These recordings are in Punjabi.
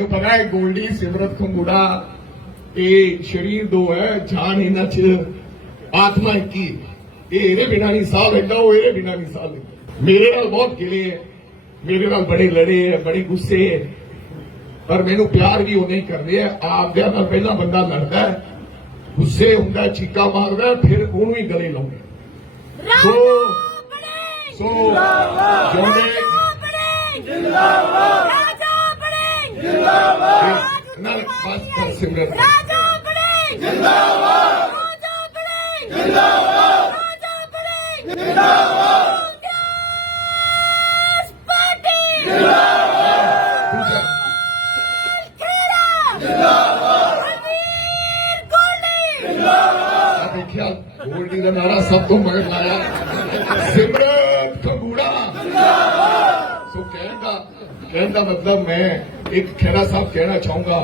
ਮੈਨੂੰ ਪਤਾ ਹੈ ਗੋਲਡੀ ਸਿਮਰਤ ਖੰਗੂੜਾ ਇਹ ਸ਼ਰੀਰ ਦੋ ਹੈ ਜਾਨ ਨਾ ਚ ਆਤਮਾ ਕੀ ਇਹ ਇਹਦੇ ਬਿਨਾਂ ਨਹੀਂ ਸਾਹ ਲੈਂਦਾ ਉਹ ਇਹਦੇ ਬਿਨਾਂ ਨਹੀਂ ਸਾਹ ਲੈਂਦਾ ਮੇਰੇ ਨਾਲ ਬਹੁਤ ਗਿਲੇ ਹੈ ਮੇਰੇ ਨਾਲ ਬੜੇ ਲੜੇ ਹੈ ਬੜੇ ਗੁੱਸੇ ਹੈ ਪਰ ਮੈਨੂੰ ਪਿਆਰ ਵੀ ਉਹਨੇ ਹੀ ਕਰਦੇ ਆ ਆਪਦਿਆਂ ਨਾਲ ਪਹਿਲਾਂ ਬੰਦਾ ਲੜਦਾ ਹੈ ਗੁੱਸੇ ਹੁੰਦਾ ਚੀਕਾ ਮਾਰਦਾ ਫਿਰ ਉਹਨੂੰ ਹੀ ਗਲੇ ਲਾਉਂਦਾ ਸੋ ਸੋ ਜਿੰਦਾਬਾਦ ਜਿੰਦਾਬਾਦ ਨਾਲ ਬਸ ਕਰ ਸਿਮਰਨ ਰਾਜਾ ਬੜੇ ਜਿੰਦਾਬਾਦ ਰਾਜਾ ਬੜੇ ਜਿੰਦਾਬਾਦ ਰਾਜਾ ਬੜੇ ਜਿੰਦਾਬਾਦ ਕਾਂਗਰਸ ਪਾਰਟੀ ਜਿੰਦਾਬਾਦ ਖੇੜਾ ਜਿੰਦਾਬਾਦ ਅਮੀਰ ਗੋਲਡੀ ਜਿੰਦਾਬਾਦ ਆ ਦੇਖਿਆ ਗੋਲਡੀ ਦਾ ਨਾਰਾ ਸਭ ਤੋਂ ਮਗਰ ਲਾਇਆ ਸਿਮਰਨ ਖੰਗੂੜਾ ਜਿੰਦਾਬਾਦ ਸੋ ਕਹਿੰਦਾ ਕਹਿੰਦਾ ਕਹਿਣ ਮਤਲਬ ਮੈਂ ਇੱਕ ਖੈਰਾ ਸਾਹਿਬ ਕਹਿਣਾ ਚਾਹੂੰਗਾ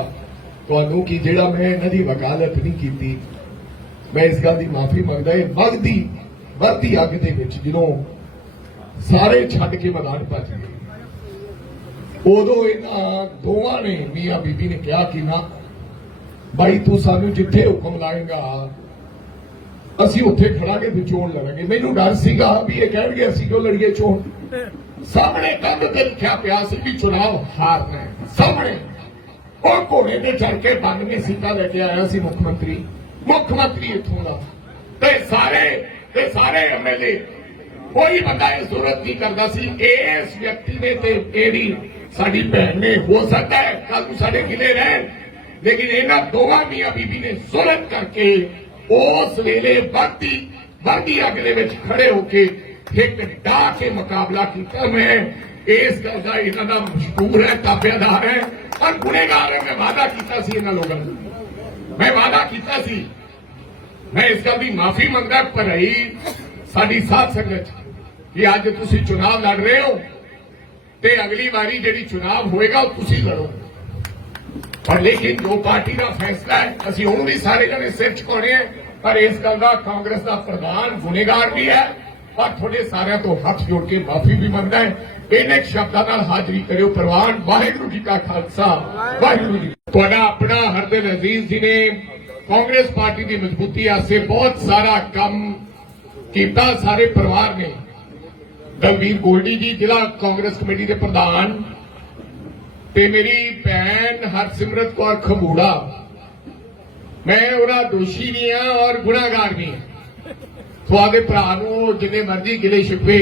ਤੁਹਾਨੂੰ ਕਿ ਜਿਹੜਾ ਮੈਂ ਇਹਨਾਂ ਦੀ ਵਕਾਲਤ ਨਹੀਂ ਕੀਤੀ ਮੈਂ ਇਸ ਗੱਲ ਦੀ ਮਾਫੀ ਮੰਗਦਾ ਇਹ ਮਗਦੀ ਵਰਤੀ ਅੱਗ ਦੇ ਵਿੱਚ ਜਦੋਂ ਸਾਰੇ ਛੱਡ ਕੇ ਮੈਦਾਨ ਭੱਜ ਗਏ ਉਦੋਂ ਇਹਨਾਂ ਦੋਵਾਂ ਨੇ ਮੀਆਂ ਬੀਬੀ ਨੇ ਕਿਹਾ ਕਿ ਨਾ ਬਾਈ ਤੂੰ ਸਾਨੂੰ ਜਿੱਥੇ ਹੁਕਮ ਲਾਏਗਾ ਅਸੀਂ ਉੱਥੇ ਖੜਾ ਕੇ ਵਿਚੋਣ ਲਵਾਂਗੇ ਮੈਨੂੰ ਡਰ ਸੀਗਾ ਵੀ ਇਹ ਕਹਿਣਗੇ ਅਸੀਂ ਕਿਉਂ ਲੜੀਏ ਚੋਣ ਸਾਹਮਣੇ ਕੰਧ ਤੇ ਲਿਖਿਆ ਪਿਆ ਸੀ ਵੀ ਚੁਣਾਵ ਹਾਰਨਾ ਸਾਹਮਣੇ ਉਹ ਘੋੜੇ ਤੇ ਚੜ ਕੇ ਬੰਗਵੀਂ ਸਿੱਧਾ ਲੈ ਕੇ ਆਇਆ ਸੀ ਮੁੱਖ ਮੰਤਰੀ ਮੁੱਖ ਮੰਤਰੀ ਇੱਥੋਂ ਦਾ ਤੇ ਸਾਰੇ ਤੇ ਸਾਰੇ ਐਮਐਲਏ ਕੋਈ ਬੰਦਾ ਇਹ ਸੂਰਤ ਨਹੀਂ ਕਰਦਾ ਸੀ ਇਸ ਵਿਅਕਤੀ ਨੇ ਤੇ ਇਹਦੀ ਸਾਡੀ ਭੈਣ ਨੇ ਹੋ ਸਕਦਾ ਹੈ ਕੱਲ ਨੂੰ ਸਾਡੇ ਕਿਲੇ ਰਹਿਣ ਲੇਕਿਨ ਇਹਨਾਂ ਦੋਵਾਂ ਮੀਆਂ ਬੀਬੀ ਨੇ ਜ਼ੁਲਮ ਕਰਕੇ ਉਸ ਵੇਲੇ ਵਰਦੀ ਵਰਦੀ ਅਗਲੇ ਵਿੱਚ ਖੜੇ ਹੋ ਕੇ ਇੱਕ ਡਾ ਕੇ ਮੁਕਾਬਲਾ ਕੀਤਾ ਮੈਂ ਇਸ ਗੱਲ ਦਾ ਇਹਨਾਂ ਦਾ ਮਸ਼ਕੂਰ ਹੈ ਤਾਬੇਦਾਰ ਹੈ ਪਰ ਗੁਨੇਗਾਰ ਹੈ ਮੈਂ ਵਾਦਾ ਕੀਤਾ ਸੀ ਇਹਨਾਂ ਲੋਕਾਂ ਨੂੰ ਮੈਂ ਵਾਦਾ ਕੀਤਾ ਸੀ ਮੈਂ ਇਸ ਗੱਲ ਦੀ ਮਾਫੀ ਮੰਗਦਾ ਭਰਈ ਸਾਡੀ ਸਾਥ ਸੰਗਤ ਕਿ ਅੱਜ ਤੁਸੀਂ ਚੋਣ ਲੜ ਰਹੇ ਹੋ ਤੇ ਅਗਲੀ ਵਾਰੀ ਜਿਹੜੀ ਚੋਣ ਹੋਏਗਾ ਉਹ ਤੁਸੀਂ ਲੜੋ ਪਰ ਲੇਕਿਨ ਜੋ ਪਾਰਟੀ ਦਾ ਫੈਸਲਾ ਹੈ ਅਸੀਂ ਉਹ ਵੀ ਸਾਰੇ ਜਣੇ ਸਿਰ ਚੁਕਾਉਣੇ ਪਰ ਇਸ ਗੱਲ ਦਾ ਕਾਂਗਰਸ ਦਾ ਪ੍ਰਧਾਨ ਗੁਨੇਗਾਰ ਵੀ ਹੈ ਔਰ ਤੁਹਾਡੇ ਸਾਰਿਆਂ ਤੋਂ ਹੱਥ ਜੋੜ ਕੇ ਮਾਫੀ ਵੀ ਮੰਗਦਾ ਹੈ ਇਹਨੇ ਸ਼ਬਦਾਂ ਨਾਲ ਹਾਜ਼ਰੀ ਕਰਿਓ ਪ੍ਰਵਾਨ ਵਾਹਿਗੁਰੂ ਜੀ ਕਾ ਖਾਲਸਾ ਵਾਹਿਗੁਰੂ ਜੀ ਤੁਹਾਡਾ ਆਪਣਾ ਹਰਦੇ ਨਜ਼ੀਰ ਜੀ ਨੇ ਕਾਂਗਰਸ ਪਾਰਟੀ ਦੀ ਮਜ਼ਬੂਤੀ ਆਸੇ ਬਹੁਤ ਸਾਰਾ ਕੰਮ ਕੀਤਾ ਸਾਰੇ ਪਰਿਵਾਰ ਨੇ ਦਲਵੀਰ ਗੋਲਡੀ ਜੀ ਜ਼ਿਲ੍ਹਾ ਕਾਂਗਰਸ ਕਮੇਟੀ ਦੇ ਪ੍ਰਧਾਨ ਤੇ ਮੇਰੀ ਭੈਣ ਹਰਸਿਮਰਤ ਕੌਰ ਖਮੂੜਾ ਮੈਂ ਉਹਨਾਂ ਦੋਸ਼ੀ ਵੀ ਆ ਔਰ ਗੁਨਾਹਗਾਰ ਵੀ ਤੁਹਾਡੇ ਭਰਾ ਨੂੰ ਜਿੰਨੇ ਮਰਜ਼ੀ ਗਿਲੇ ਸ਼ਿਕਵੇ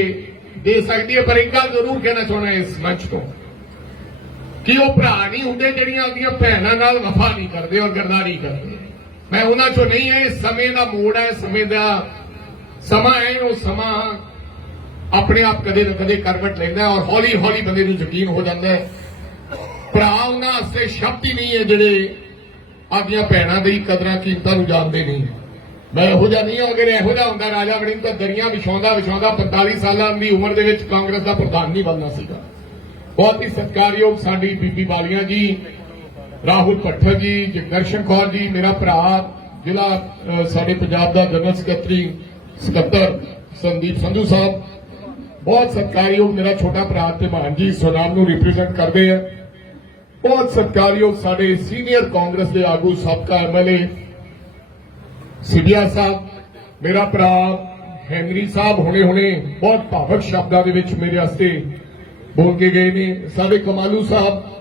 ਦੇ ਸਕਦੀ ਹੈ ਪਰ ਇੱਕ ਗੱਲ ਜ਼ਰੂਰ ਕਹਿਣਾ ਚਾਹਣਾ ਇਸ ਮੰਚ ਤੋਂ ਕਿ ਉਹ ਭਰਾ ਨਹੀਂ ਹੁੰਦੇ ਜਿਹੜੀਆਂ ਆਪਣੀਆਂ ਭੈਣਾਂ ਨਾਲ ਵਫਾ ਨਹੀਂ ਕਰਦੇ ਔਰ ਗਰਦਾਰੀ ਕਰਦੇ ਮੈਂ ਉਹਨਾਂ ਚੋਂ ਨਹੀਂ ਹੈ ਸਮੇਂ ਦਾ ਮੋੜ ਹੈ ਸਮੇਂ ਦਾ ਸਮਾਂ ਹੈ ਉਹ ਸਮਾਂ ਆਪਣੇ ਆਪ ਕਦੇ ਨਾ ਕਦੇ ਕਰਵਟ ਲੈਂਦਾ ਔਰ ਹੌਲੀ ਹੌਲੀ ਬੰਦੇ ਨੂੰ ਯਕੀਨ ਹੋ ਜਾਂਦਾ ਹੈ ਭਰਾ ਉਹਨਾਂ ਅਸੇ ਸ਼ਬਦ ਹੀ ਨਹੀਂ ਹੈ ਜਿਹੜੇ ਆਪਣੀਆਂ ਭੈਣਾਂ ਦੀ ਕਦਰਾਂ ਕੀਮਤਾਂ ਨੂੰ ਜਾਣਦੇ ਨਹੀਂ ਮੈਂ ਇਹੋ ਜਿਹਾ ਨਹੀਂ ਹੋ ਅਗਰ ਇਹੋ ਜਿਹਾ ਹੁੰਦਾ ਰਾਜਾ ਵੜਿੰਗ ਤਾਂ ਦਰੀਆਂ ਵਿਛਾਉਂਦਾ ਵਿਛਾਉਂਦਾ 45 ਸਾਲਾਂ ਦੀ ਉਮਰ ਦੇ ਵਿੱਚ ਕਾਂਗਰਸ ਦਾ ਪ੍ਰਧਾਨ ਨਹੀਂ ਬਣਨਾ ਸੀਗਾ ਬਹੁਤ ਹੀ ਸਤਿਕਾਰਯੋਗ ਸਾਡੀ ਬੀਬੀ ਬਾਲੀਆਂ ਜੀ ਰਾਹੁਲ ਪੱਠਾ ਜੀ ਜਗਰਸ਼ਨ ਕੌਰ ਜੀ ਮੇਰਾ ਭਰਾ ਜ਼ਿਲ੍ਹਾ ਸਾਡੇ ਪੰਜਾਬ ਦਾ ਜਨਰਲ ਸਕੱਤਰੀ ਸਕੱਤਰ ਸੰਦੀਪ ਸੰਧੂ ਸਾਹਿਬ ਬਹੁਤ ਸਤਿਕਾਰਯੋਗ ਮੇਰਾ ਛੋਟਾ ਭਰਾ ਤੇ ਮਾਨ ਜੀ ਸੁਨਾਮ ਨੂੰ ਰਿਪਰੈਜ਼ੈਂਟ ਕਰਦੇ ਆ ਬਹੁਤ ਸਤਿਕਾਰਯੋਗ ਸਾਡੇ ਸੀਨੀਅਰ ਕਾਂਗਰਸ ਦੇ ਆਗੂ ਸਾਬਕਾ ਐਮਐਲਏ ਸਿਧਿਆ ਸਾਹਿਬ ਮੇਰਾ ਭਰਾ ਹੈਨਰੀ ਸਾਹਿਬ ਹੁਣੇ ਹੁਣੇ ਬਹੁਤ ਭਾਵਕ ਸ਼ਬਦਾਂ ਦੇ ਵਿੱਚ ਮੇਰੇ ਵਾਸਤੇ ਬੋਲ ਕੇ ਗਏ ਨੇ ਸਾਡੇ ਕਮਾਲੂ ਸਾਹਿਬ